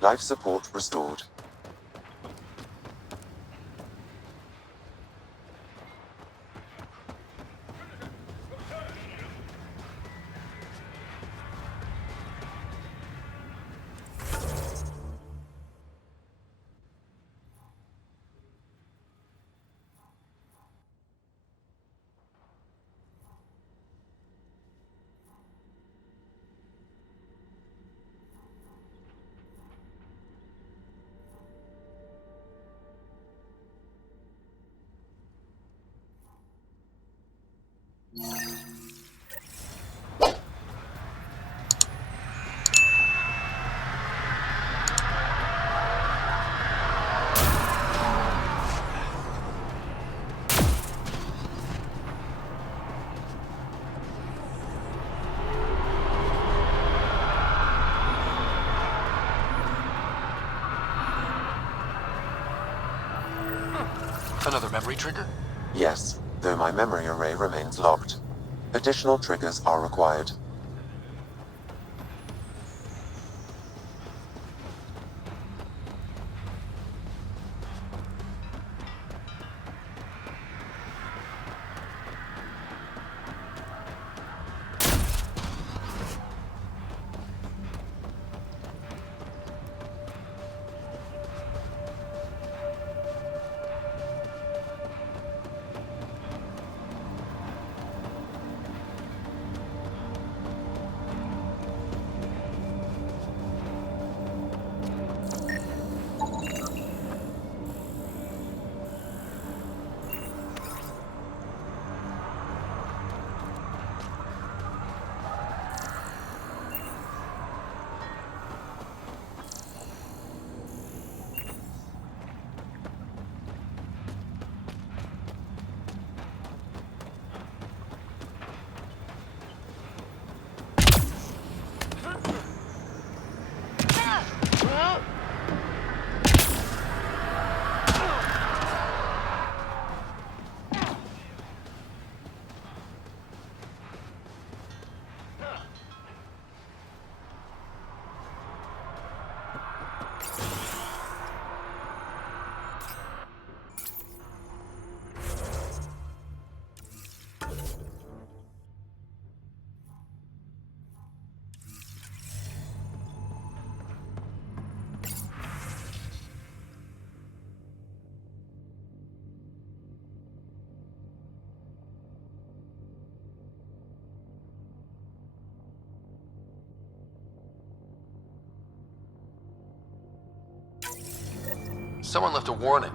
Life support restored. Another memory trigger? Yes, though my memory array remains locked. Additional triggers are required. Someone left a warning.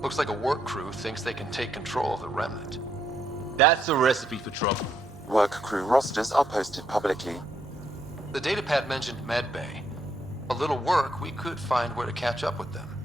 Looks like a work crew thinks they can take control of the remnant. That's a recipe for trouble. Work crew rosters are posted publicly. The datapad mentioned medbay. A little work, we could find where to catch up with them.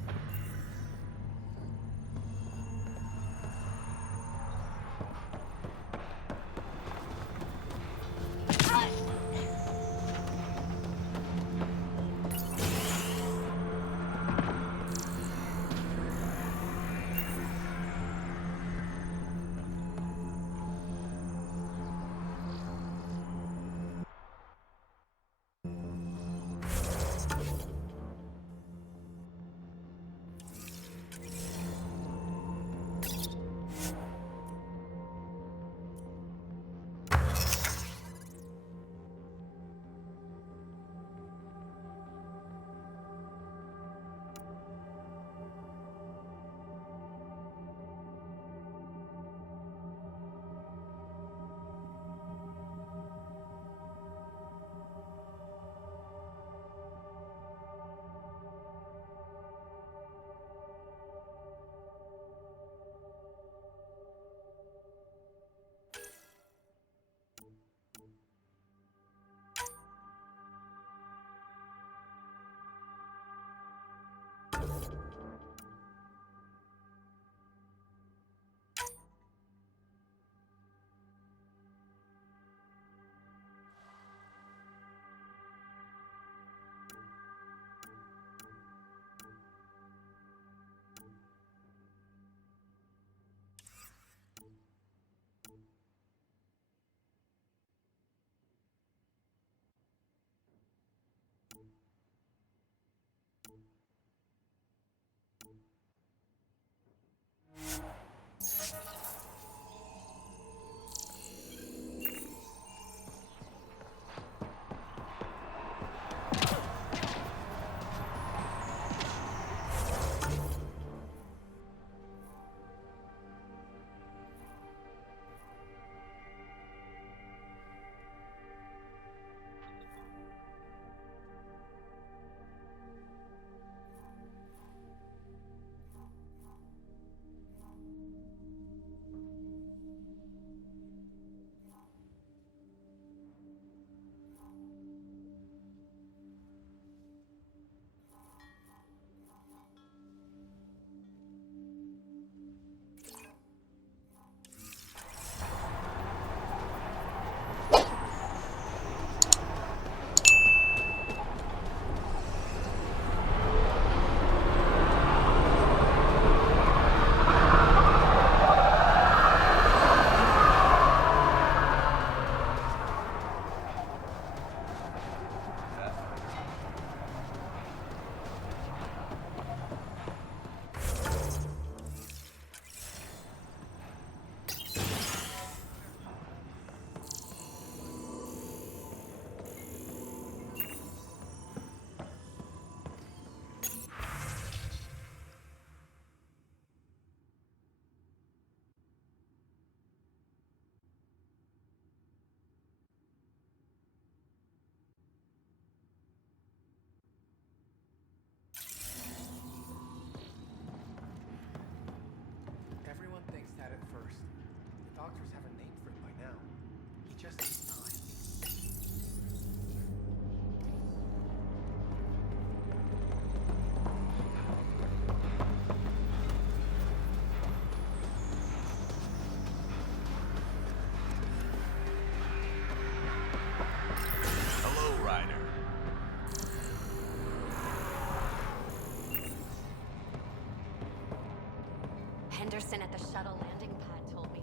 person at the shuttle landing pad told me.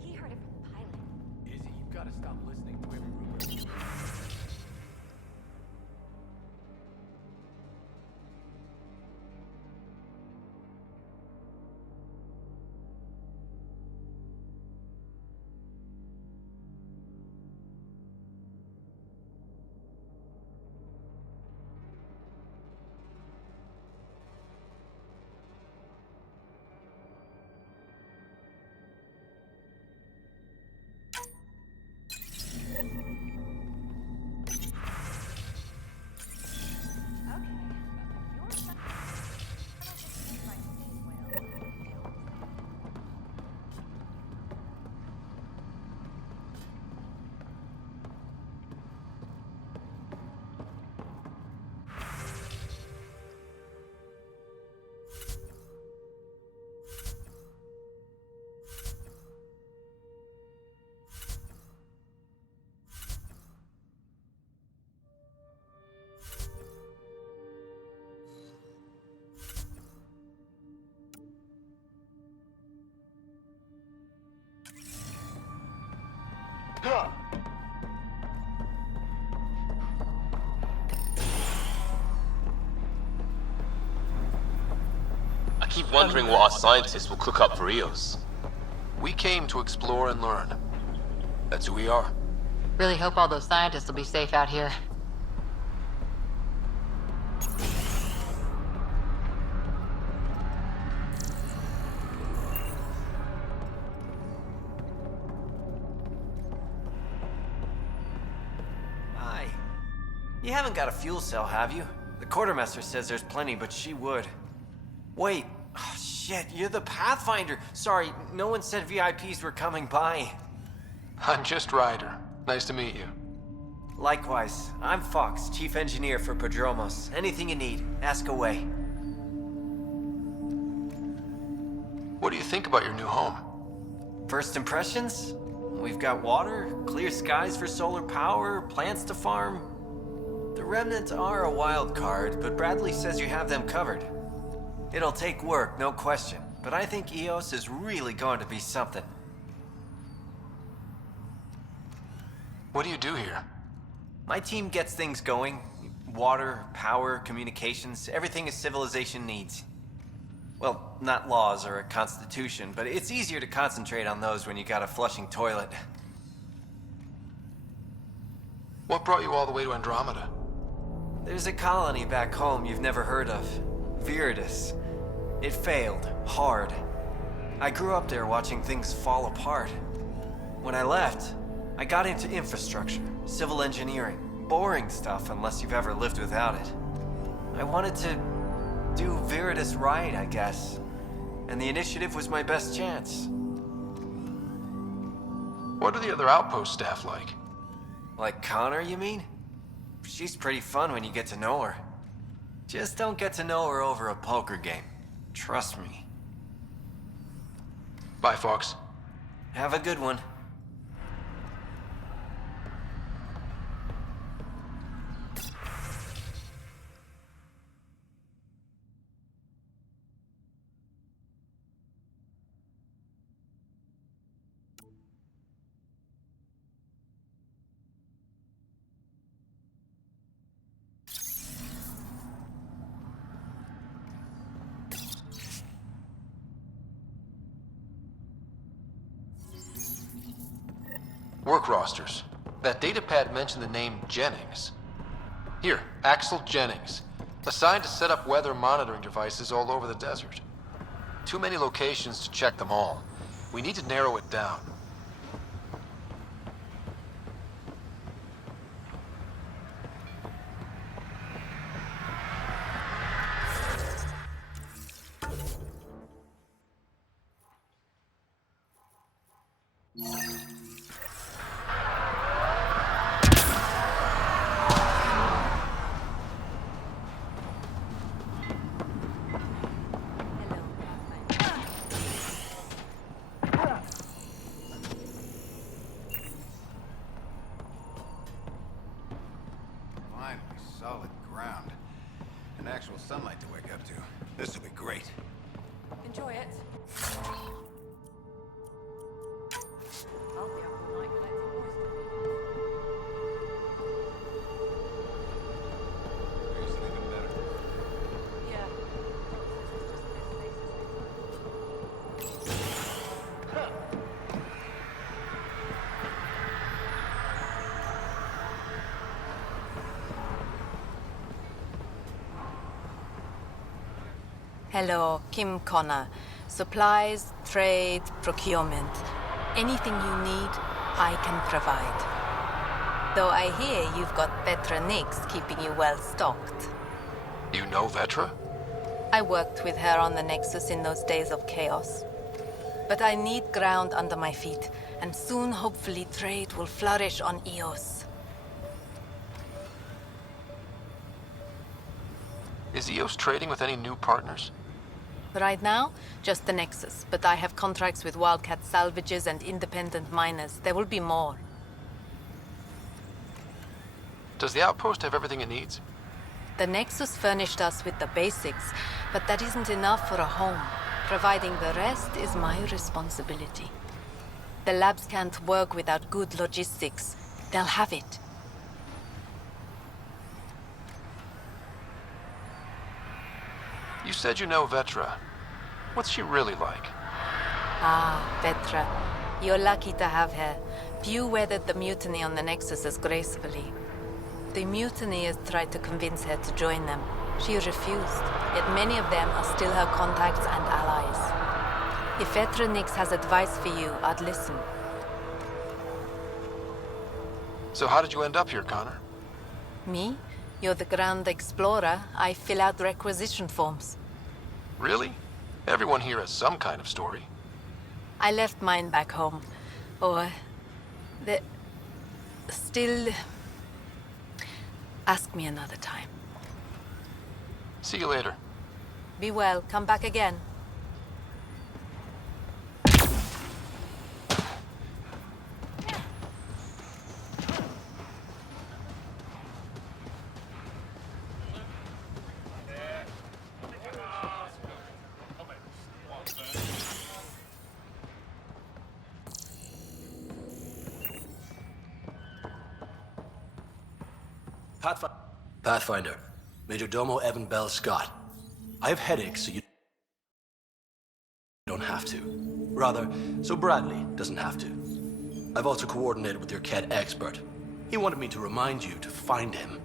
He heard it from the pilot. Izzy, you've got to stop listening to every rumor. I keep wondering what our scientists will cook up for Eos. We came to explore and learn. That's who we are. Really hope all those scientists will be safe out here. Hi. You haven't got a fuel cell, have you? The quartermaster says there's plenty, but she would. Wait. Oh, shit, you're the Pathfinder. Sorry, no one said VIPs were coming by. I'm just Ryder. Nice to meet you. Likewise, I'm Fox, Chief Engineer for Prodromos. Anything you need, ask away. What do you think about your new home? First impressions? We've got water, clear skies for solar power, plants to farm. The Remnant are a wild card, but Bradley says you have them covered. It'll take work, no question, but I think Eos is really going to be something. What do you do here? My team gets things going. Water, power, communications, everything a civilization needs. Well, not laws or a constitution, but it's easier to concentrate on those when you got a flushing toilet. What brought you all the way to Andromeda? There's a colony back home you've never heard of. Viridis. It failed, hard. I grew up there watching things fall apart. When I left, I got into infrastructure, civil engineering. Boring stuff unless you've ever lived without it. I wanted to do Viridis right, I guess. And the initiative was my best chance. What are the other outpost staff like? Like Connor, you mean? She's pretty fun when you get to know her. Just don't get to know her over a poker game. Trust me. Bye, Fox. Have a good one. Work rosters. That datapad mentioned the name Jennings. Here, Axel Jennings. Assigned to set up weather monitoring devices all over the desert. Too many locations to check them all. We need to narrow it down. Solid ground. And actual sunlight to wake up to. This will be great. Enjoy it. I'll be up all night collecting oyster beads. Yeah. Hello, Kim Connor. Supplies, trade, procurement. Anything you need, I can provide. Though I hear you've got Vetra Nix keeping you well stocked. You know Vetra? I worked with her on the Nexus in those days of chaos. But I need ground under my feet, and soon hopefully trade will flourish on Eos. Is Eos trading with any new partners? Right now, just the Nexus, but I have contracts with Wildcat salvages and independent miners. There will be more. Does the outpost have everything it needs? The Nexus furnished us with the basics, but that isn't enough for a home. Providing the rest is my responsibility. The labs can't work without good logistics. They'll have it. You said you know Vetra. What's she really like? Ah, Vetra. You're lucky to have her. Few weathered the mutiny on the Nexus as gracefully. The mutineers tried to convince her to join them. She refused, yet many of them are still her contacts and allies. If Vetra Nix has advice for you, I'd listen. So how did you end up here, Connor? Me? You're the Grand Explorer. I fill out requisition forms. Really? Everyone here has some kind of story. I left mine back home. Or... the... still... Ask me another time. See you later. Be well. Come back again. Pathfinder. Major Domo Evan Bell Scott. I have headaches, so you don't have to. Rather, so Bradley doesn't have to. I've also coordinated with your Ket expert. He wanted me to remind you to find him.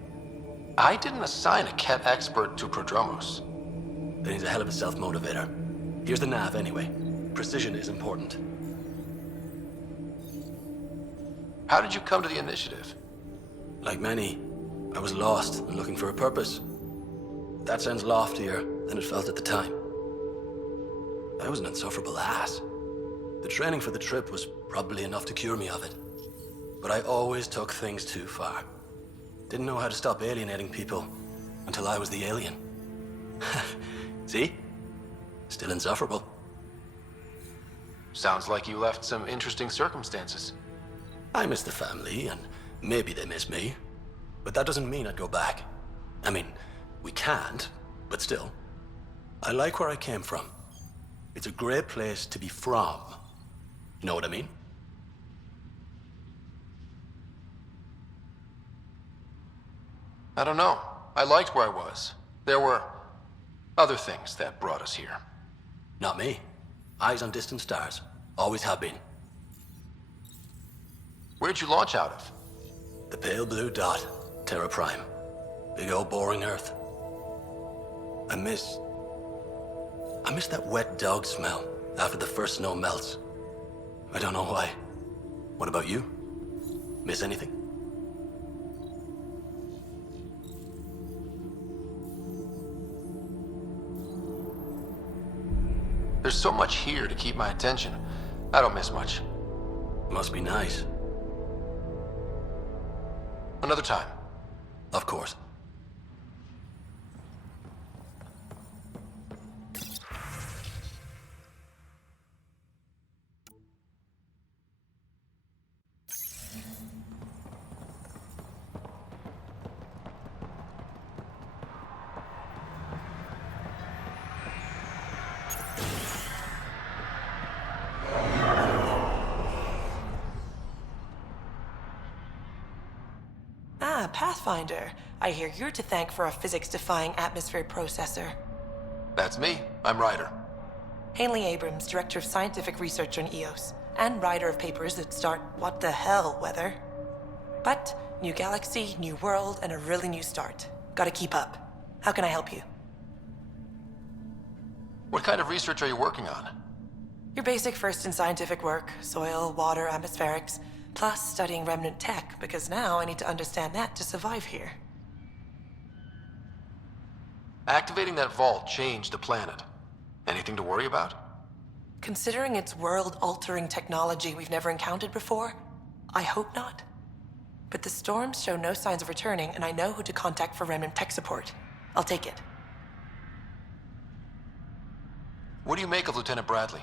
I didn't assign a Ket expert to Prodromos. Then he's a hell of a self-motivator. Here's the nav anyway. Precision is important. How did you come to the initiative? Like many, I was lost and looking for a purpose. That sounds loftier than it felt at the time. I was an insufferable ass. The training for the trip was probably enough to cure me of it. But I always took things too far. Didn't know how to stop alienating people until I was the alien. See? Still insufferable. Sounds like you left some interesting circumstances. I miss the family, and maybe they miss me. But that doesn't mean I'd go back. I mean, we can't, but still. I like where I came from. It's a great place to be from. You know what I mean? I don't know. I liked where I was. There were other things that brought us here. Not me. Eyes on distant stars. Always have been. Where'd you launch out of? The pale blue dot. Terra Prime. Big old boring Earth. I miss that wet dog smell after the first snow melts. I don't know why. What about you? Miss anything? There's so much here to keep my attention. I don't miss much. Must be nice. Another time. Of course. Pathfinder. I hear you're to thank for a physics-defying atmosphere processor. That's me. I'm Ryder. Hanley Abrams, Director of Scientific Research on Eos, and writer of papers that start what the hell weather. But, new galaxy, new world, and a really new start. Gotta keep up. How can I help you? What kind of research are you working on? Your basic first in scientific work, soil, water, atmospherics, plus studying remnant tech, because now I need to understand that to survive here. Activating that vault changed the planet. Anything to worry about? Considering it's world-altering technology we've never encountered before, I hope not. But the storms show no signs of returning, and I know who to contact for remnant tech support. I'll take it. What do you make of Lieutenant Bradley?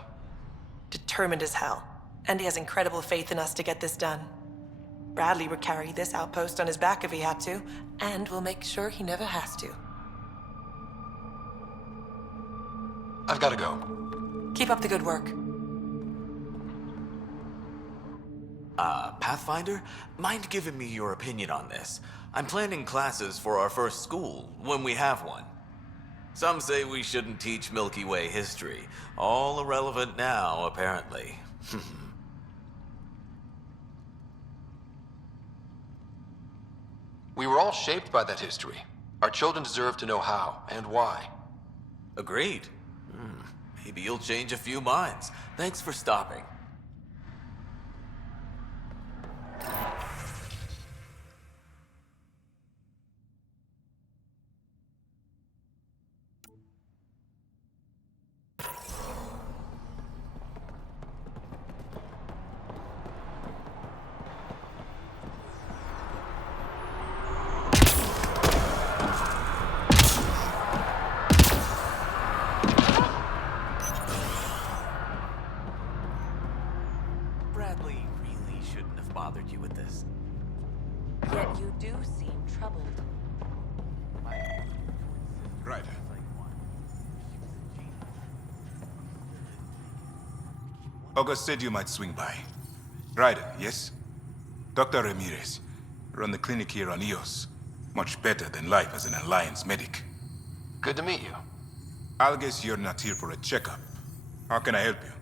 Determined as hell. And he has incredible faith in us to get this done. Bradley would carry this outpost on his back if he had to, and we'll make sure he never has to. I've got to go. Keep up the good work. Pathfinder? Mind giving me your opinion on this? I'm planning classes for our first school, when we have one. Some say we shouldn't teach Milky Way history. All irrelevant now, apparently. We were all shaped by that history. Our children deserve to know how and why. Agreed. Maybe you'll change a few minds. Thanks for stopping. Bradley really shouldn't have bothered you with this. Yet you do seem troubled. Right. August said you might swing by. Ryder, yes? Dr. Ramirez. Run the clinic here on Eos. Much better than life as an Alliance medic. Good to meet you. I'll guess you're not here for a checkup. How can I help you?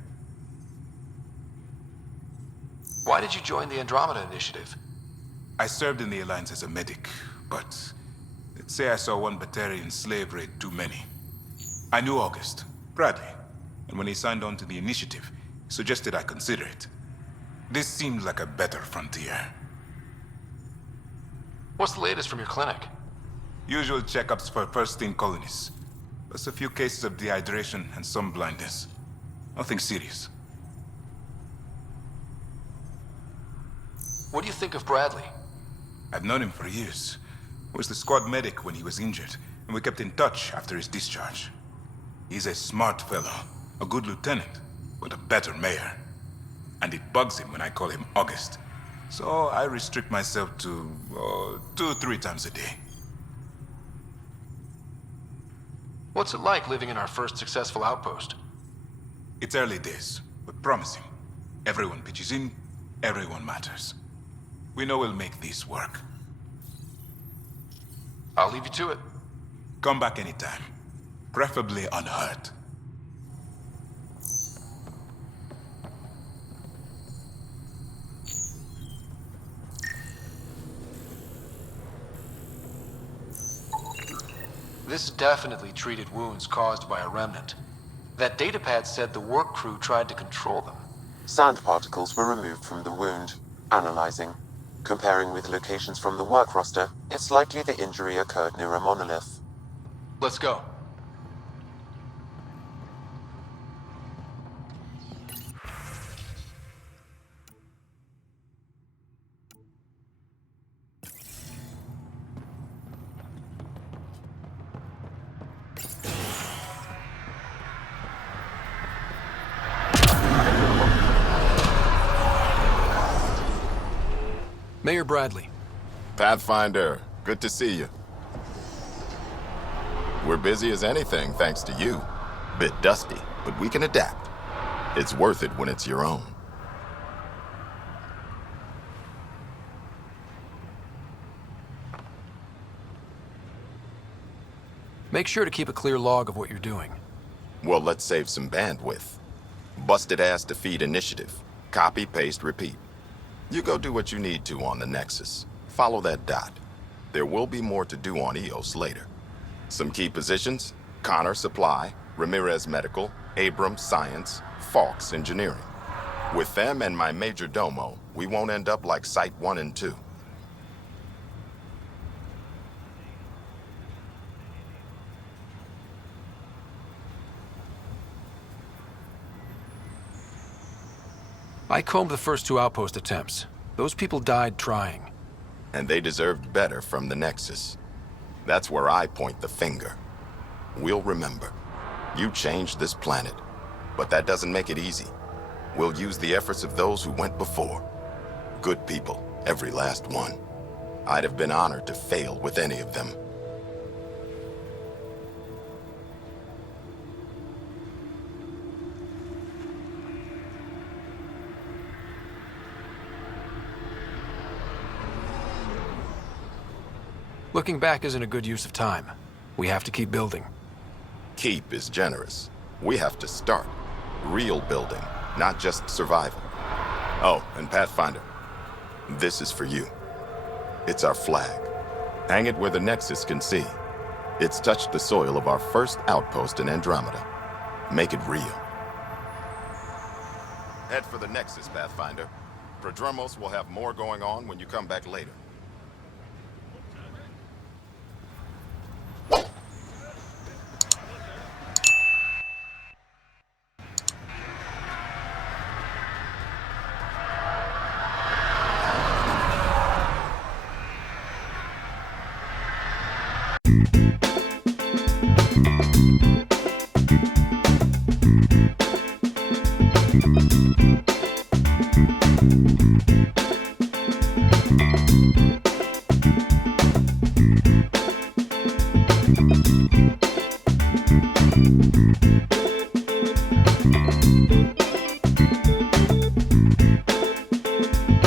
Why did you join the Andromeda Initiative? I served in the Alliance as a medic, but let's say I saw one Batarian slave raid too many. I knew August, Bradley, and when he signed on to the initiative, he suggested I consider it. This seemed like a better frontier. What's the latest from your clinic? Usual checkups for first-in colonists, plus a few cases of dehydration and some blindness. Nothing serious. What do you think of Bradley? I've known him for years. Was the squad medic when he was injured, and we kept in touch after his discharge. He's a smart fellow, a good lieutenant, but a better mayor. And it bugs him when I call him August. So I restrict myself to 2-3 times a day. What's it like living in our first successful outpost? It's early days, but promising. Everyone pitches in, everyone matters. We know we'll make this work. I'll leave you to it. Come back anytime. Preferably unhurt. This definitely treated wounds caused by a remnant. That datapad said the work crew tried to control them. Sand particles were removed from the wound. Analyzing. Comparing with locations from the work roster, it's likely the injury occurred near a monolith. Let's go. Mayor Bradley. Pathfinder, good to see you. We're busy as anything, thanks to you. Bit dusty, but we can adapt. It's worth it when it's your own. Make sure to keep a clear log of what you're doing. Well, let's save some bandwidth. Busted ass defeat initiative. Copy, paste, repeat. You go do what you need to on the Nexus. Follow that dot. There will be more to do on Eos later. Some key positions: Connor Supply, Ramirez Medical, Abrams Science, Falks Engineering. With them and my major domo, we won't end up like Site 1 and 2. I combed the first 2 outpost attempts. Those people died trying. And they deserved better from the Nexus. That's where I point the finger. We'll remember. You changed this planet. But that doesn't make it easy. We'll use the efforts of those who went before. Good people, every last one. I'd have been honored to fail with any of them. Looking back isn't a good use of time. We have to keep building. Keep is generous. We have to start. Real building, not just survival. Oh, and Pathfinder, this is for you. It's our flag. Hang it where the Nexus can see. It's touched the soil of our first outpost in Andromeda. Make it real. Head for the Nexus, Pathfinder. Prodromos will have more going on when you come back later.